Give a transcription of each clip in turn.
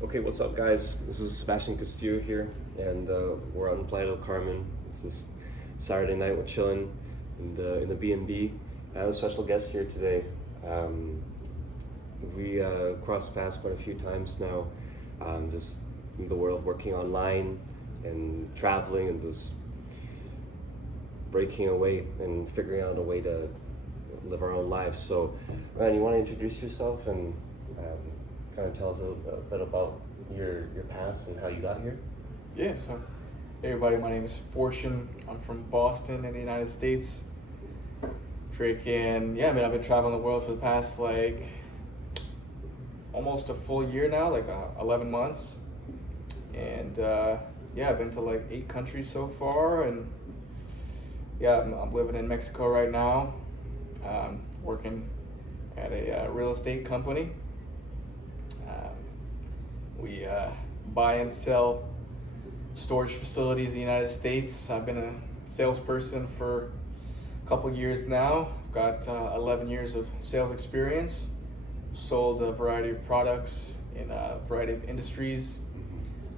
Okay, what's up, guys? This is Sebastian Castillo here, and we're on Playa del Carmen. It's this Saturday night. We're chilling in the B&B. I have a special guest here today. We crossed paths quite a few times now, just in the world, working online and traveling and just breaking away and figuring out a way to live our own lives. So, Ryan, you want to introduce yourself and kind of tell us a bit about your past and how you got here? Yeah, so hey everybody, my name is Fortune. I'm from Boston in the United States. I've been traveling the world for the past almost a full year now, 11 months. And I've been to 8 countries so far, and I'm living in Mexico right now, working at a real estate company. We buy and sell storage facilities in the United States. I've been a salesperson for a couple years now. I've got 11 years of sales experience. Sold a variety of products in a variety of industries.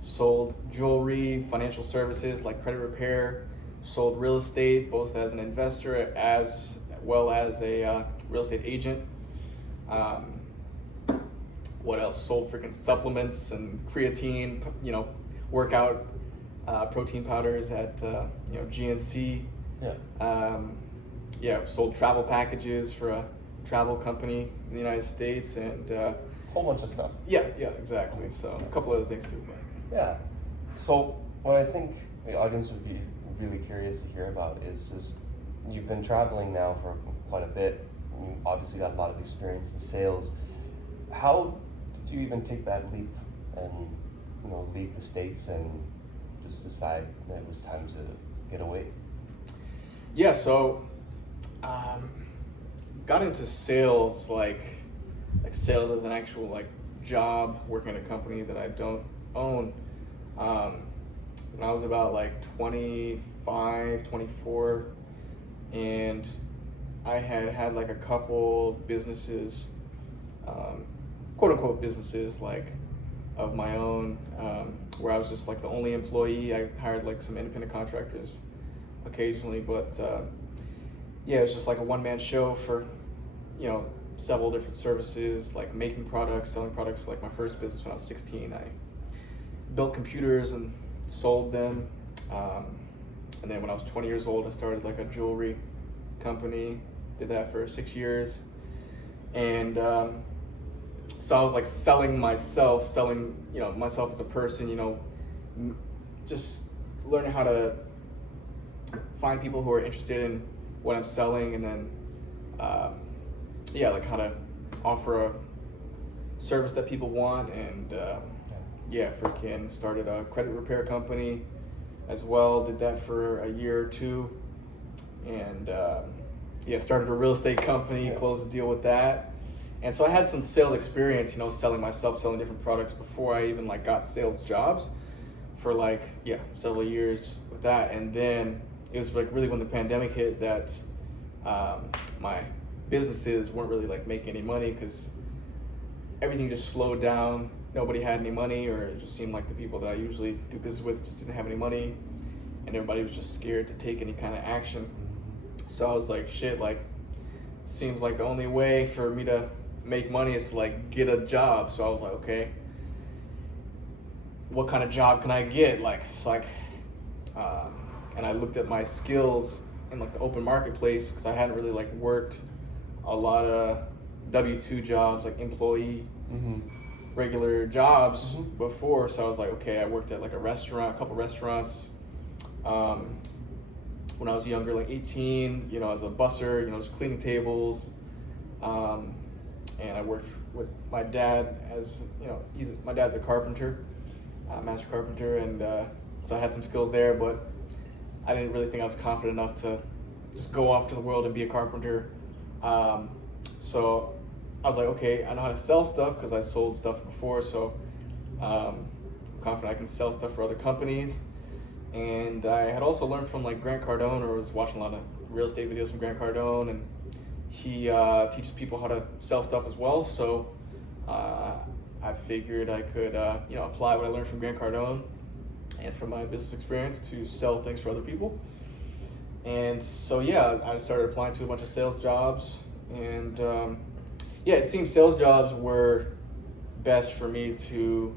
Sold jewelry, financial services like credit repair. Sold real estate, both as an investor as well as a real estate agent. What else? Sold freaking supplements and creatine, workout protein powders at GNC. Sold travel packages for a travel company in the United States, and Whole bunch of stuff. yeah, exactly. So a couple other things too. Yeah. So what I think the audience would be really curious to hear about is just you've been traveling now for quite a bit. You obviously got a lot of experience in sales. How did you even take that leap and leave the States and just decide that it was time to get away? Yeah, so got into sales like sales as an actual job, working at a company that I don't own. When I was about 25, 24, and I had a couple businesses, quote unquote businesses of my own, where I was just the only employee. I hired some independent contractors occasionally, but it was just a one-man show for several different services, making products, selling products. My first business when I was 16, I built computers and sold them, and then when I was 20 years old, I started a jewelry company. Did that for 6 years, and so I was selling myself as a person, just learning how to find people who are interested in what I'm selling, and then how to offer a service that people want, and freaking started a credit repair company as well. Did that for a year or two, and started a real estate company, closed a deal with that. And so I had some sales experience, selling different products before I even got sales jobs for several years with that. And then it was really when the pandemic hit that my businesses weren't really making any money, because everything just slowed down. Nobody had any money, or it just seemed like the people that I usually do business with just didn't have any money, and everybody was just scared to take any kind of action. So I was seems like the only way for me to make money is to get a job. So I was okay, what kind of job can I get? And I looked at my skills in the open marketplace, because I hadn't really worked a lot of W-2 jobs, employee regular jobs before. So I was okay, I worked at a couple restaurants when I was younger, 18, as a busser, just cleaning tables. And I worked with my dad as, my dad's a carpenter, master carpenter, and so I had some skills there, but I didn't really think I was confident enough to just go off to the world and be a carpenter. So I was okay, I know how to sell stuff because I sold stuff before, so I'm confident I can sell stuff for other companies. And I had also learned from Grant Cardone, or was watching a lot of real estate videos from Grant Cardone, and he teaches people how to sell stuff as well. So I figured I could, apply what I learned from Grant Cardone and from my business experience to sell things for other people. And so, yeah, I started applying to a bunch of sales jobs. And, it seemed sales jobs were best for me to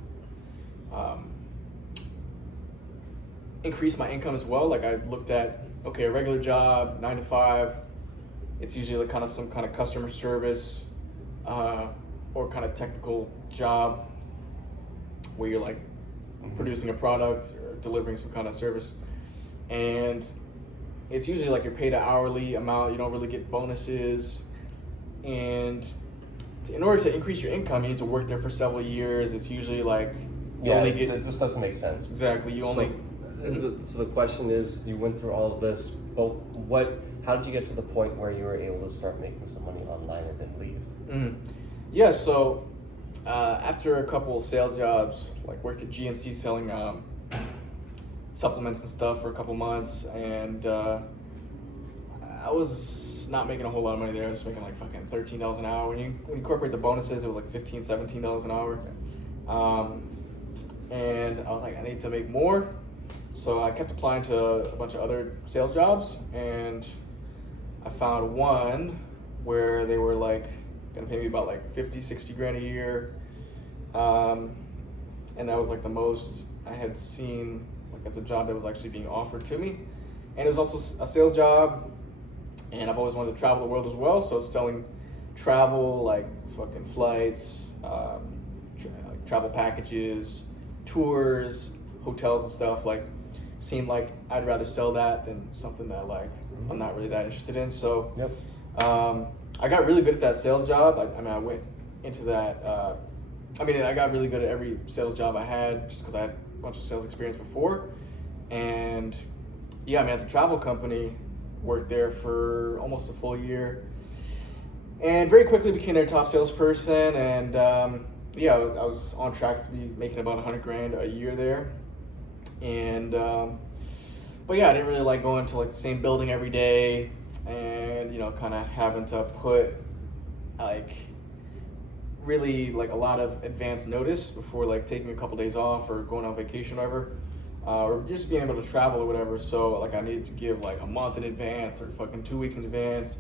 increase my income as well. Like I looked at, okay, a regular job, 9 to 5, it's usually like kind of some kind of customer service or kind of technical job where you're like producing a product or delivering some kind of service. And it's usually like you're paid an hourly amount, you don't really get bonuses. And in order to increase your income, you need to work there for several years. It's usually like this doesn't make sense. Exactly. So the question is, you went through all of this, but how did you get to the point where you were able to start making some money online and then leave? Mm-hmm. Yeah, so after a couple of sales jobs, like worked at GNC selling supplements and stuff for a couple months, and I was not making a whole lot of money there. I was making like fucking $13 an hour. When you incorporate the bonuses, it was like $15, $17 an hour. And I was like, I need to make more. So I kept applying to a bunch of other sales jobs, and I found one where they were like gonna pay me about like 50, 60 grand a year. And that was like the most I had seen, like as a job that was actually being offered to me. And it was also a sales job, and I've always wanted to travel the world as well. So selling travel, like fucking flights, travel packages, tours, hotels and stuff, like seemed like I'd rather sell that than something that like I'm not really that interested in. So I got really good at that sales job. I went into that, I got really good at every sales job I had just because I had a bunch of sales experience before. And at the travel company, worked there for almost a full year and very quickly became their top salesperson. And I was on track to be making about 100 grand a year there. And I didn't really like going to like the same building every day, and kind of having to put like really like a lot of advance notice before like taking a couple days off or going on vacation or whatever, or just being able to travel or whatever. So like I needed to give like a month in advance or fucking 2 weeks in advance,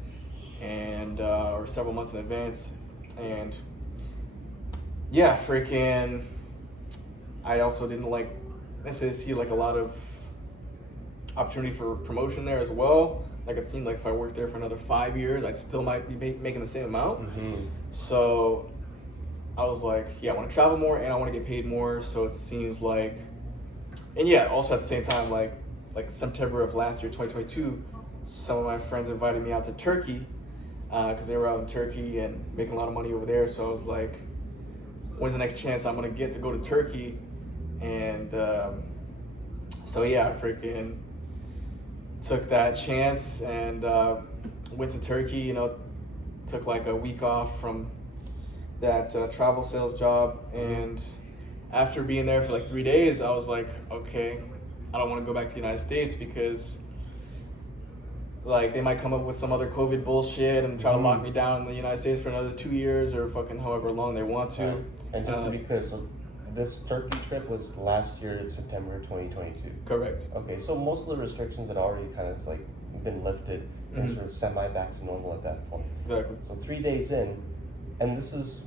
and or several months in advance. And I also didn't like necessarily see like a lot of opportunity for promotion there as well. Like it seemed like if I worked there for another 5 years, I still might be making the same amount. Mm-hmm. So I was like, I want to travel more and I want to get paid more. So it seems like, and also at the same time, like September of last year, 2022, some of my friends invited me out to Turkey because they were out in Turkey and making a lot of money over there. So I was like, when's the next chance I'm gonna get to go to Turkey? And I freaking took that chance and went to Turkey. Took like a week off from that travel sales job, and after being there for like 3 days, I was like, okay, I don't want to go back to the United States because like they might come up with some other COVID bullshit and try to lock me down in the United States for another 2 years or fucking however long they want to. Right. And just to be clear, so this Turkey trip was last year, September 2022. Correct. Okay, so most of the restrictions had already kind of like been lifted and sort of semi back to normal at that point. Exactly. So 3 days in, and this is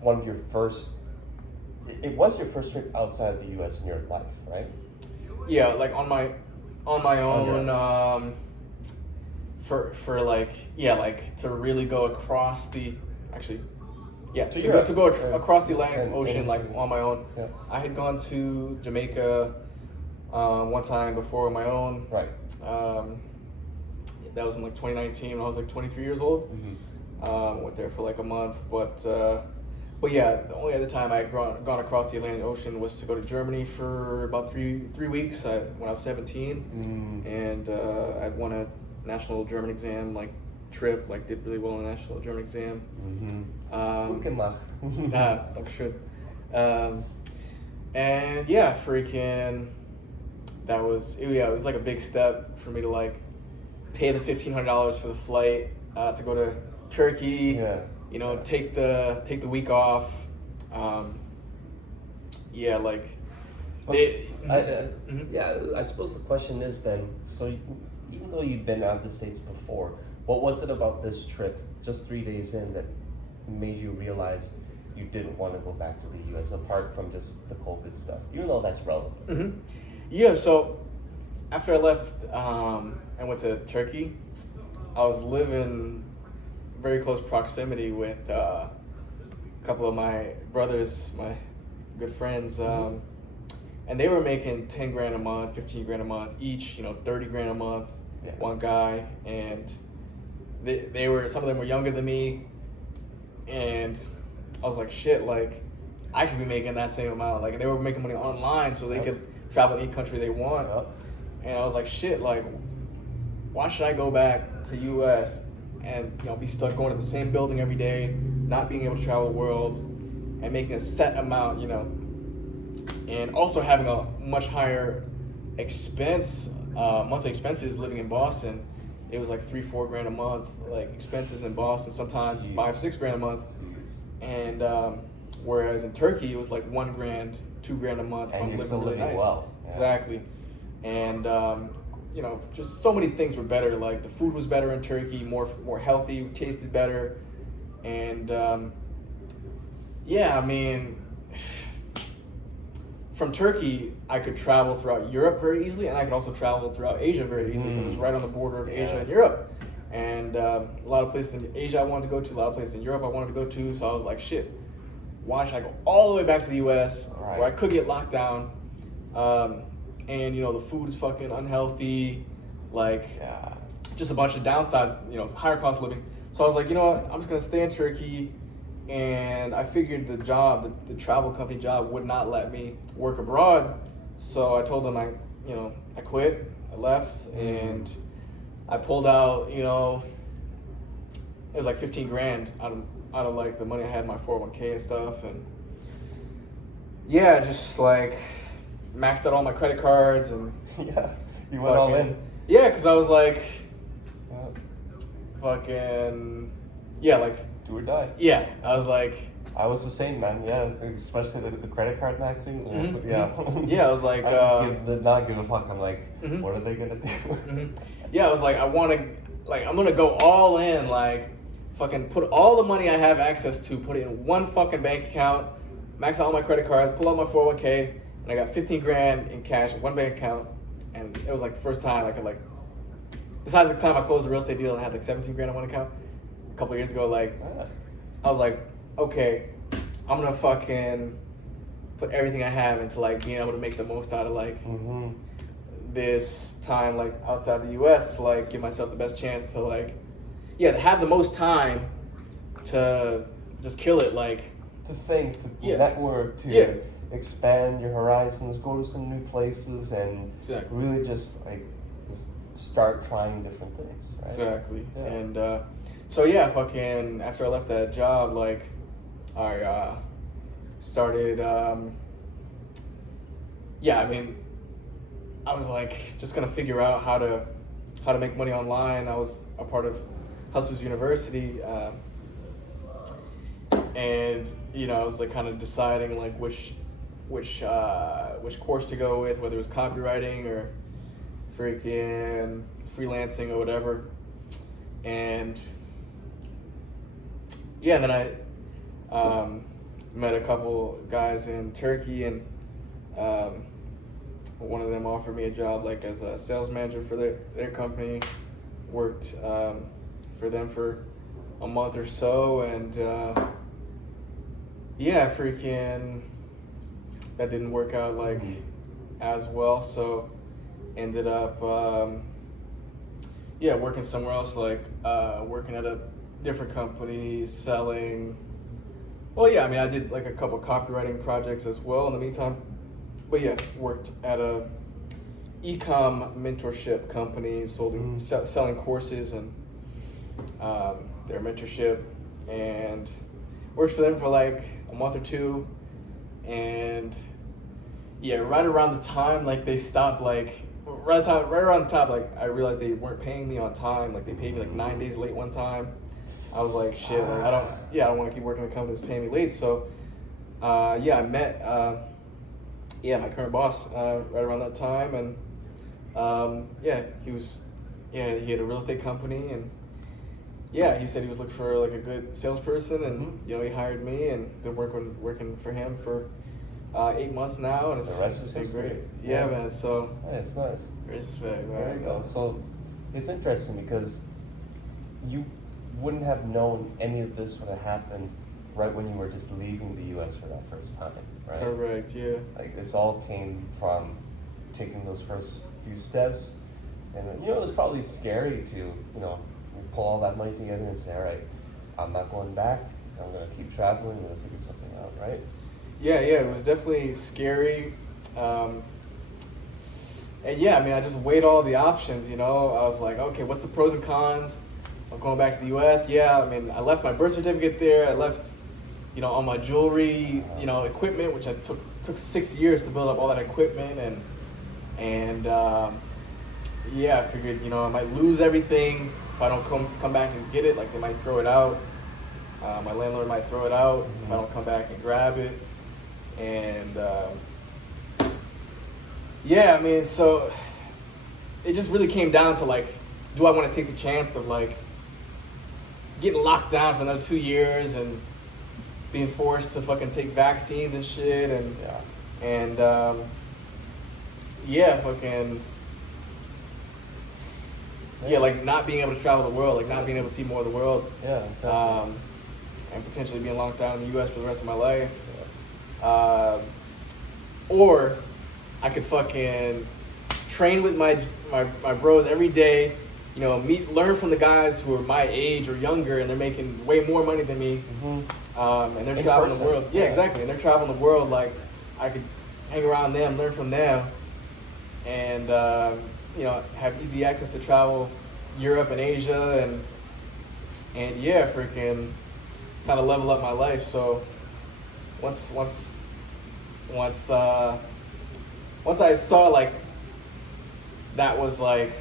one of your first. It was your first trip outside of the U.S. in your life, right? Yeah, like on my own. For like to really go across the across the Atlantic Ocean like on my own. Yeah. I had gone to Jamaica one time before on my own. Right. That was in like 2019 when I was like 23 years old. Mm-hmm. Went there for like a month, but the only other time I had gone across the Atlantic Ocean was to go to Germany for about three weeks when I was 17, and I'd won a national German exam trip, did really well in the national German exam. Gut gemacht. Dankeschön. And freaking that was it was like a big step for me to pay the $1,500 for the flight to go to Turkey. Yeah. Take the week off. yeah, like But they. yeah, I suppose the question is then, so even though you've been out of the States before, what was it about this trip, just 3 days in, that made you realize you didn't want to go back to the US, apart from just the COVID stuff, even though that's relevant? Yeah, so after I left and went to Turkey, I was living very close proximity with a couple of my brothers, my good friends, and they were making 10 grand a month, 15 grand a month each, 30 grand a month, Yeah. one guy, and they were, some of them were younger than me, and I was like, shit, like, I could be making that same amount. Like, they were making money online so they Yep. could travel any country they want. Yep. And I was like, shit, like, why should I go back to US and, be stuck going to the same building every day, not being able to travel the world, and making a set amount, and also having a much higher expense, monthly expenses living in Boston. It was like 3-4 grand a month, like expenses in Boston, sometimes Jeez. 5-6 grand a month. And whereas in Turkey it was like 1 grand, 2 grand a month. And from you're living still really living nice. well. Yeah. Exactly. And just so many things were better. Like the food was better in Turkey, more healthy, tasted better, and yeah, I mean, from Turkey I could travel throughout Europe very easily, and I could also travel throughout Asia very easily because it was right on the border of Asia and Europe. And a lot of places in Asia I wanted to go to, a lot of places in Europe I wanted to go to. So I was like, shit, why should I go all the way back to the US where I could get locked down? And the food is fucking unhealthy, like just a bunch of downsides, higher cost of living. So I was like, you know what, I'm just gonna stay in Turkey. And I figured the travel company job would not let me work abroad. So I told them I quit, I left, and I pulled out, it was like 15 grand out of like the money I had in my 401k and stuff. And yeah, just like maxed out all my credit cards and Yeah, you went all in. Yeah, because I was like, fucking, yeah, like, do or die. yeah, I was like, I was the same, man. Yeah, especially the credit card maxing. Yeah. Yeah, I was like, I just did not give a fuck. I'm like, what are they gonna do? Yeah, I was like, I'm gonna go all in, like, fucking put all the money I have access to, put it in one fucking bank account, max out all my credit cards, pull out my 401k, and I got 15 grand in cash in one bank account. And it was like the first time I could, like, besides the time I closed the real estate deal and I had like 17 grand in one account a couple of years ago, like, I was like, okay, I'm gonna fucking put everything I have into like being able to make the most out of like this time like outside the US, to like give myself the best chance to like, yeah, to have the most time to just kill it, like to think, to network, to expand your horizons, go to some new places, and really just like just start trying different things. Right? Exactly. Yeah. And so yeah, fucking after I left that job, like I started. Yeah, I mean, I was like just gonna figure out how to make money online. I was a part of Hustlers University, and I was like kind of deciding like which course to go with, whether it was copywriting or freaking freelancing or whatever. And yeah, and then I met a couple guys in Turkey, and one of them offered me a job like as a sales manager for their company. Worked for them for a month or so, and yeah, freaking that didn't work out like as well. So ended up working somewhere else, like working at a different company selling. Well, yeah, I mean, I did like a couple copywriting projects as well in the meantime. But yeah, worked at a e-com mentorship company, selling courses and their mentorship, and worked for them for like a month or two. And yeah, right around the time like they stopped, like right around the top, like I realized they weren't paying me on time. Like they paid me like 9 days late one time. I was like, shit, like, I don't want to keep working at a company that's paying me late. So I met yeah, my current boss right around that time, and yeah, he had a real estate company, and yeah, he said he was looking for like a good salesperson, and you know, he hired me, and been working for him for 8 months now, and The rest it's is been history. great. Yeah, man. So Nice. respect, man. There you go. So it's interesting because you wouldn't have known any of this would have happened right when you were just leaving the U.S. for that first time, right? Correct. Yeah. Like this all came from taking those first few steps, and you know it was probably scary to pull all that money together and say, all right, I'm not going back. I'm gonna keep traveling. I'm gonna figure something out, right? Yeah, it was definitely scary. And yeah, I mean, I just weighed all the options, you know. I was like, okay, what's the pros and cons of going back to the U.S.? Yeah, I mean, I left my birth certificate there. I left, you know, all my jewelry, you know, equipment, which I took 6 years to build up all that equipment, and yeah, I figured, you know, I might lose everything if I don't come back and get it. Like they might throw it out. My landlord might throw it out if I don't come back and grab it, and yeah, I mean, so it just really came down to like, do I want to take the chance of like getting locked down for another 2 years and being forced to fucking take vaccines and shit, and yeah, fucking yeah, like not being able to travel the world, like not being able to see more of the world, Yeah, exactly. and potentially being locked down in the U.S. for the rest of my life, or I could fucking train with my bros every day, you know, learn from the guys who are my age or younger, and they're making way more money than me, and they're traveling the world. Yeah, exactly. And they're traveling the world. Like I could hang around them, learn from them, and you know, have easy access to travel Europe and Asia, and yeah, freaking kind of level up my life. So once I saw like that was like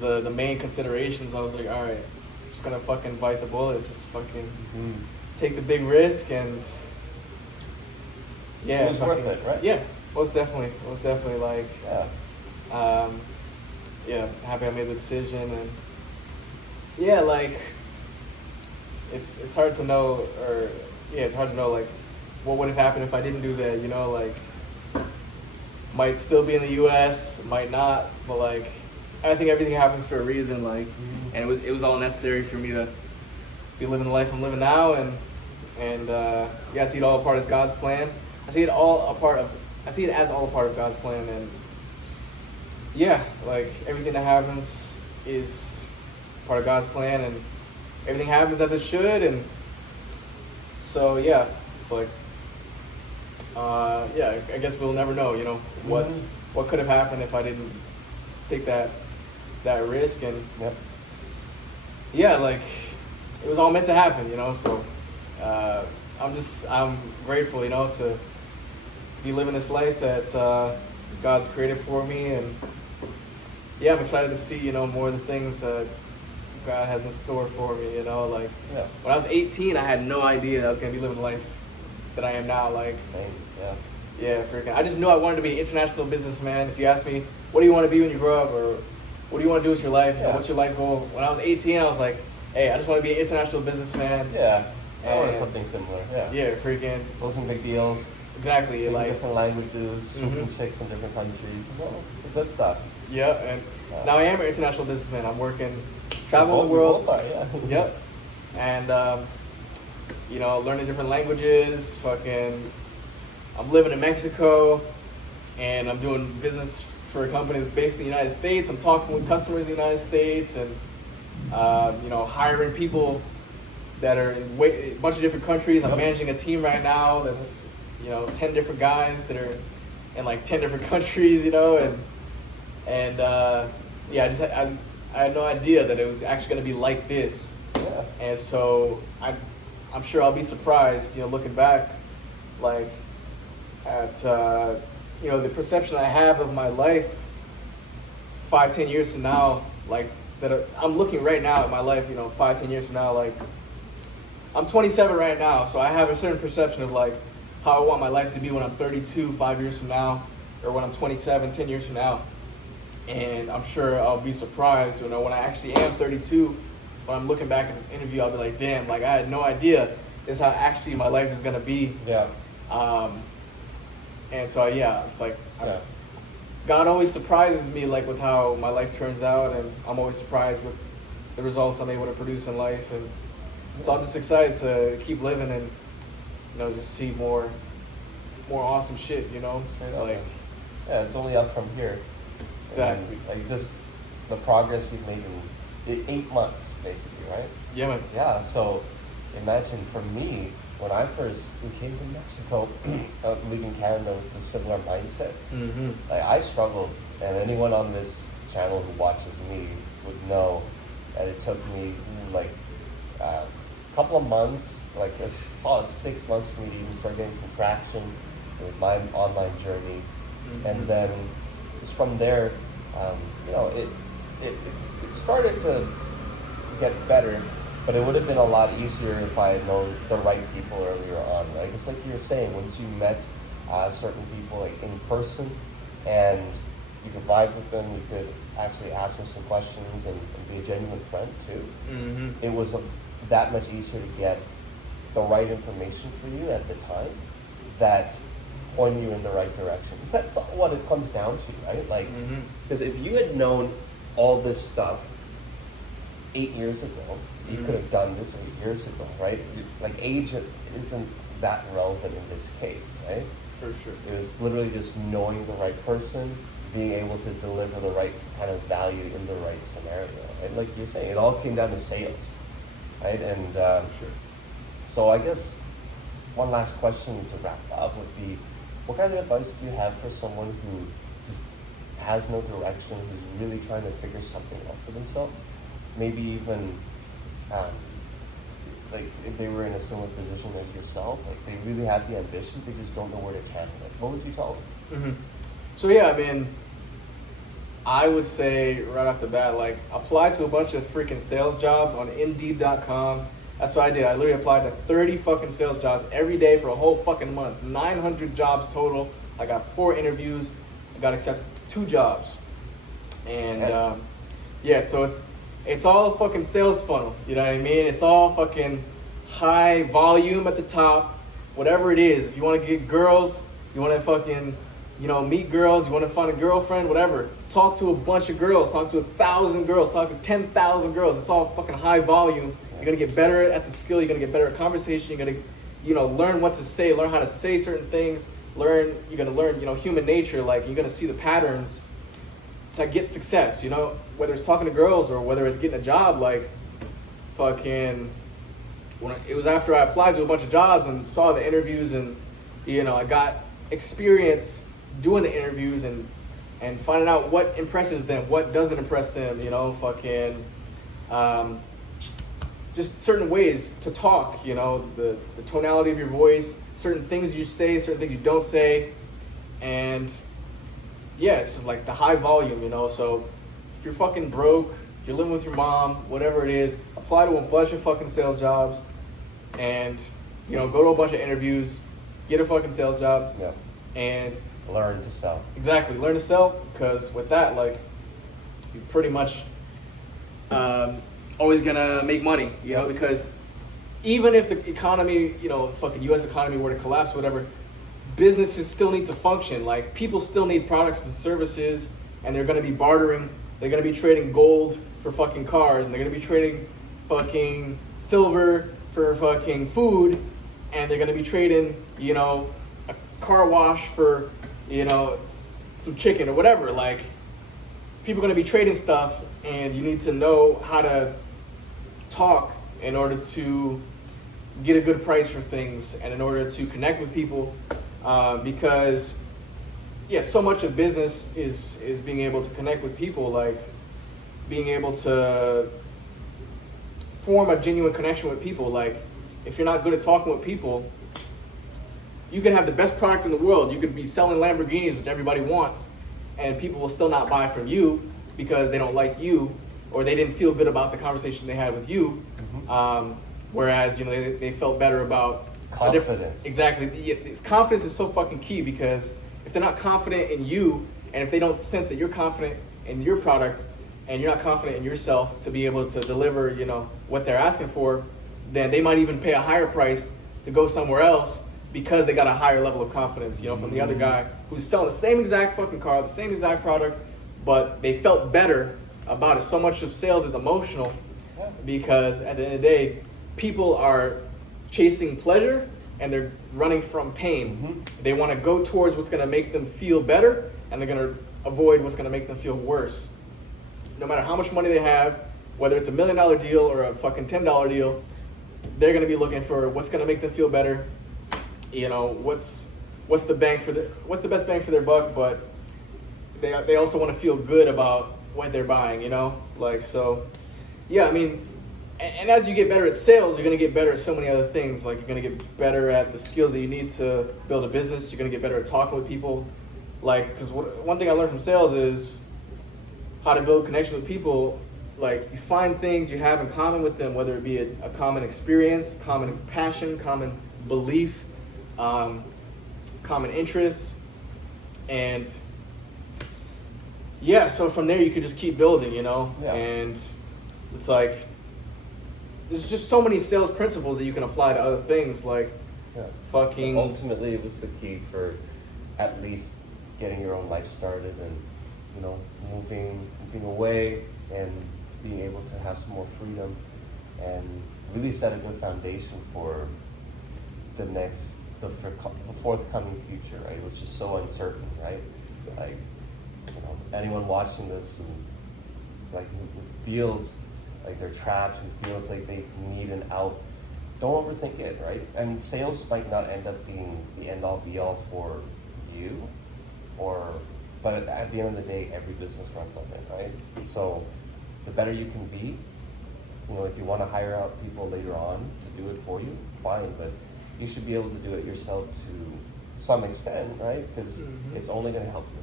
the main considerations, I was like, all right, I'm just gonna fucking bite the bullet, just fucking take the big risk, and yeah, It was worth it, right? Yeah, most definitely like yeah, happy I made the decision, and yeah, like it's hard to know, or yeah, it's hard to know like what would have happened if I didn't do that, you know, like might still be in the U.S., might not, but like I think everything happens for a reason, like, and it was all necessary for me to be living the life I'm living now, and yeah, I see it all a part of God's plan. I see it as all a part of God's plan, and yeah, like everything that happens is part of God's plan, and everything happens as it should, and so yeah, it's like yeah, I guess we'll never know, you know, what could have happened if I didn't take that risk, and yeah, like it was all meant to happen, you know. So I'm grateful, you know, to be living this life that God's created for me, and yeah, I'm excited to see, you know, more of the things that God has in store for me, you know. Like when I was 18, I had no idea that I was gonna be living the life that I am now. Like yeah, freaking, I just knew I wanted to be an international businessman. If you ask me, what do you want to be when you grow up, or what do you want to do with your life? You know, what's your life goal? When I was 18, I was like, hey, I just want to be an international businessman. Yeah, I wanted something similar. Yeah, freaking. Wasn't big deals. Exactly. Speaking like different languages, swooping chicks in different countries. Well, the good stuff. Yeah, and now I am an international businessman. I'm working, traveling the world. Yep. And you know, learning different languages. Fucking, I'm living in Mexico, and I'm doing business for a company that's based in the United States. I'm talking with customers in the United States, and you know, hiring people that are in a bunch of different countries. I'm managing a team right now that's, you know, 10 different guys that are in like 10 different countries, you know, and yeah, I had no idea that it was actually going to be like this. And so I'm sure I'll be surprised, you know, looking back, like at you know, the perception I have of my life 5-10 years from now, like that I'm looking right now at my life, you know, 5-10 years from now, like I'm 27 right now, so I have a certain perception of like how I want my life to be when I'm 32, 5 years from now, or when I'm 27, 10 years from now. And I'm sure I'll be surprised, you know, when I actually am 32, when I'm looking back at this interview, I'll be like, damn, like I had no idea this is how actually my life is gonna be. Yeah. And so yeah, it's like Yeah. God always surprises me, like with how my life turns out, and I'm always surprised with the results I'm able to produce in life. And so I'm just excited to keep living and, you know, just see more awesome shit, you know. Straight up, Like, man. Yeah, it's only up from here. exactly. And, like just the progress you've made in 8 months, basically, right? Yeah, man. Yeah. So imagine for me when I first came to Mexico, leaving Canada with a similar mindset. Mm-hmm. Like I struggled, and anyone on this channel who watches me would know that it took me like a couple of months, like a solid 6 months for me to even start getting some traction with my online journey. Mm-hmm. And then just from there, you know, it started to get better, but it would have been a lot easier if I had known the right people earlier on. Like it's like you were saying, once you met certain people like in person, and you could vibe with them, you could actually ask them some questions and be a genuine friend too. Mm-hmm. It was that much easier to get the right information for you at the time that point you in the right direction. So that's what it comes down to, right? Like, because if you had known all this stuff 8 years ago, you could have done this 8 years ago, right? Like age isn't that relevant in this case, right? For sure. It was literally just knowing the right person, being able to deliver the right kind of value in the right scenario. And like you're saying, it all came down to sales, right? And Sure. so I guess one last question to wrap up would be, what kind of advice do you have for someone who just has no direction, who's really trying to figure something out for themselves? Maybe even like if they were in a similar position as yourself, like they really have the ambition, they just don't know where to channel it. What would you tell them? Mm-hmm. So yeah, I mean, I would say right off the bat, like apply to a bunch of freaking sales jobs on Indeed.com. That's what I did. I literally applied to 30 fucking sales jobs every day for a whole fucking month. 900 jobs total. I got 4 interviews. I got accepted 2 jobs. And yeah, so it's all a fucking sales funnel. You know what I mean? It's all fucking high volume at the top. Whatever it is. If you want to get girls, you want to fucking, you know, meet girls, you want to find a girlfriend, whatever. Talk to a bunch of girls. Talk to 1,000 girls. Talk to 10,000 girls. It's all fucking high volume. You're going to get better at the skill. You're going to get better at conversation. You're going to, you know, learn what to say, learn how to say certain things. You're going to learn, you know, human nature. Like, you're going to see the patterns to get success, you know, whether it's talking to girls or whether it's getting a job. Like, fucking, it was after I applied to a bunch of jobs and saw the interviews, and, you know, I got experience doing the interviews and finding out what impresses them, what doesn't impress them, you know, fucking, just certain ways to talk, you know, the tonality of your voice, certain things you say, certain things you don't say. And yeah, it's just like the high volume, you know. So if you're fucking broke, if you're living with your mom, whatever it is, apply to a bunch of fucking sales jobs and, you know, go to a bunch of interviews, get a fucking sales job. Yeah. And Learn to sell. exactly, learn to sell, because with that, like, you're pretty much always gonna make money, you know, because even if the economy, you know, fucking US economy were to collapse or whatever, businesses still need to function. Like, people still need products and services, and they're gonna be bartering. They're gonna be trading gold for fucking cars, and they're gonna be trading fucking silver for fucking food, and they're gonna be trading, you know, a car wash for, you know, some chicken or whatever. Like, people are gonna be trading stuff, and you need to know how to talk in order to get a good price for things and in order to connect with people, because yeah, so much of business is being able to connect with people, like being able to form a genuine connection with people. Like, if you're not good at talking with people, you can have the best product in the world, you could be selling Lamborghinis, which everybody wants, and people will still not buy from you because they don't like you, or they didn't feel good about the conversation they had with you. Whereas, you know, they felt better about Confidence. Exactly. Confidence is so fucking key, because if they're not confident in you, and if they don't sense that you're confident in your product, and you're not confident in yourself to be able to deliver, what they're asking for, then they might even pay a higher price to go somewhere else because they got a higher level of confidence, from the other guy who's selling the same exact fucking car, the same exact product, but they felt better about it. So much of sales is emotional, because at the end of the day, people are chasing pleasure and they're running from pain. They want to go towards what's going to make them feel better, and they're going to avoid what's going to make them feel worse. No matter how much money they have, whether it's $1 million deal or a fucking $10 deal, they're going to be looking for what's going to make them feel better. What's the best bang for their buck, but they also want to feel good about what they're buying, so yeah, I mean, and as you get better at sales, you're going to get better at so many other things. Like, you're going to get better at the skills that you need to build a business. You're going to get better at talking with people. Like, because one thing I learned from sales is how to build connection with people. Like, you find things you have in common with them, whether it be a common experience, common passion, common belief, common interests. And yeah, so from there you could just keep building, Yeah. And it's like, there's just so many sales principles that you can apply to other things, like fucking. But ultimately, it was the key for at least getting your own life started, and moving away and being able to have some more freedom, and really set a good foundation for the forthcoming future, right? Which is so uncertain, right? Like, anyone watching this who feels like they're trapped, who feels like they need an out, don't overthink it, right? And sales might not end up being the end-all be-all for you, but at the end of the day, every business runs on it, right? So the better you can be, if you want to hire out people later on to do it for you, fine, but you should be able to do it yourself to some extent, right? Because it's only going to help you.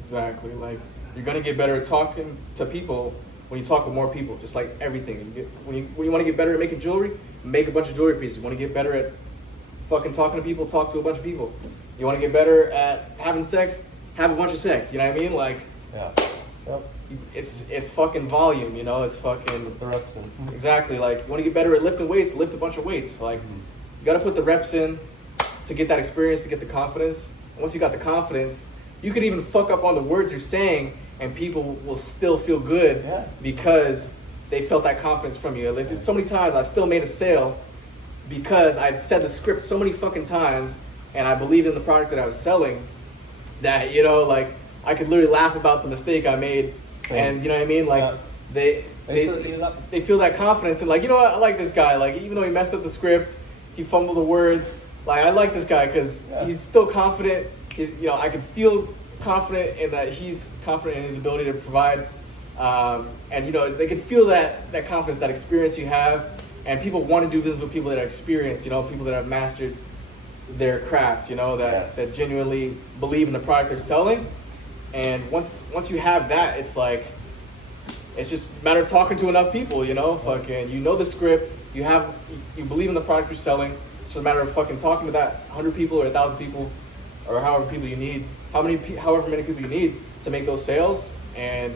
Exactly. Like, you're going to get better at talking to people when you talk with more people, just like everything. When you want to get better at making jewelry, make a bunch of jewelry pieces. You want to get better at fucking talking to people, talk to a bunch of people. You want to get better at having sex, have a bunch of sex. You know what I mean? Like, yeah. Yep. It's fucking volume, it's fucking the reps in. Exactly. Like, you want to get better at lifting weights, lift a bunch of weights. Like, you got to put the reps in to get that experience, to get the confidence. And once you got the confidence, you could even fuck up on the words you're saying, and people will still feel good because they felt that confidence from you. Like, so many times I still made a sale because I'd said the script so many fucking times, and I believed in the product that I was selling, that, like, I could literally laugh about the mistake I made. Same. And you know what I mean? Like, they feel that confidence, and like, I like this guy. Like, even though he messed up the script, he fumbled the words, like, I like this guy because he's still confident. He's, I can feel confident in that he's confident in his ability to provide, and they can feel that confidence, that experience you have, and people want to do business with people that are experienced, people that have mastered their craft, that genuinely believe in the product they're selling. And once you have that, it's like, it's just a matter of talking to enough people, fucking, the script, you believe in the product you're selling. It's just a matter of fucking talking to that 100 people or 1,000 people, or however people you need, however many people you need to make those sales. And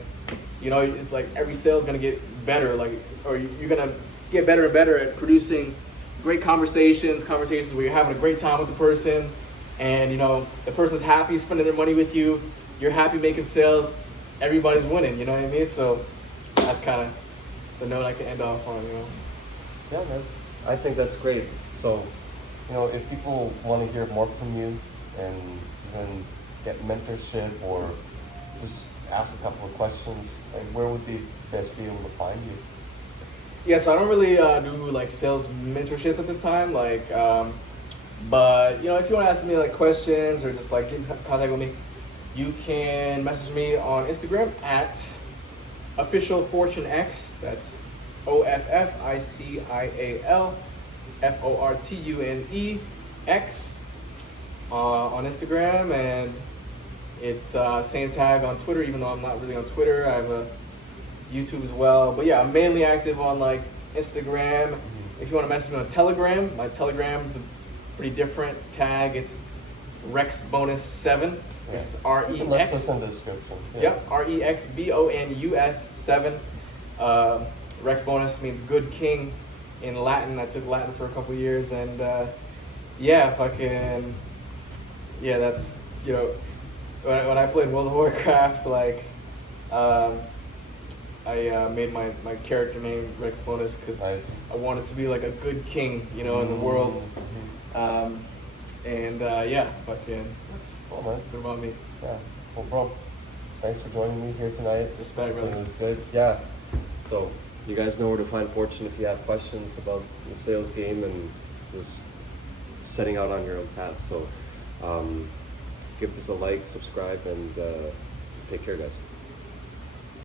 it's like every sale is gonna get better, or you're gonna get better and better at producing great conversations where you're having a great time with the person, and the person's happy spending their money with you, you're happy making sales, everybody's winning, you know what I mean? So that's kind of the note I can end off on, Yeah, man. I think that's great. So, if people want to hear more from you and even get mentorship or just ask a couple of questions, like, where would they best be able to find you? Yeah, so I don't really do like sales mentorships at this time, but if you want to ask me like questions or just like get in contact with me, you can message me on Instagram at official FortuneX. That's OFFICIAL FORTUNEX on Instagram, and it's same tag on Twitter, even though I'm not really on Twitter. I have a YouTube as well, but yeah, I'm mainly active on like Instagram. If you want to message me on Telegram, my Telegram's pretty different tag. It's Rex Bonus 7. It's You can list REX. this in the description. Yeah. Yep, REXBONUS 7. Rex Bonus means good king in Latin. I took Latin for a couple years, and yeah, fucking, yeah, that's, you know, when I played World of Warcraft, like, I made my character name Rex Bonus because Nice. I wanted to be like a good king, you know, in the world. And yeah, fucking, that's Cool, man. a bit about me. Yeah. Well, bro, thanks for joining me here tonight. Respect, It brother. was good. Yeah. So you guys know where to find Fortune if you have questions about the sales game and just setting out on your own path. So give this a like, subscribe, and take care, guys.